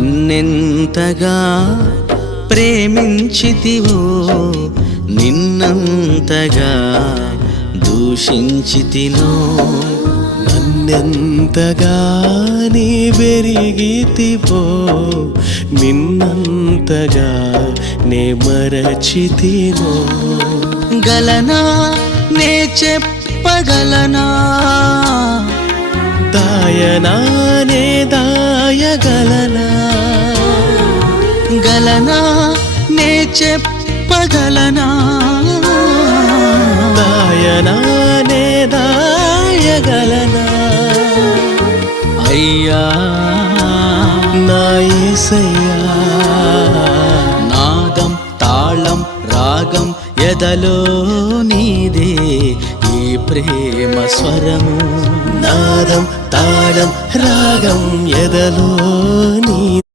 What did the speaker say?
నన్నెంతగా ప్రేమించితివో నిన్నంతగా దూషించితినో నన్నెంతగా నీ పెరిగితివో నిన్నంతగా నే మరచితినో గలనా నే చెప్పగలనా దాయనా నే దాయగలనా గలనా నే చెప్పగలనా దాయనా నే దాయగలనా అయ్యా నా యేసయ్యా నాదం తాళం రాగం ఎదలో నీదే ఈ ప్రేమ స్వరము నాదం తాళం రాగం ఎదలో నీ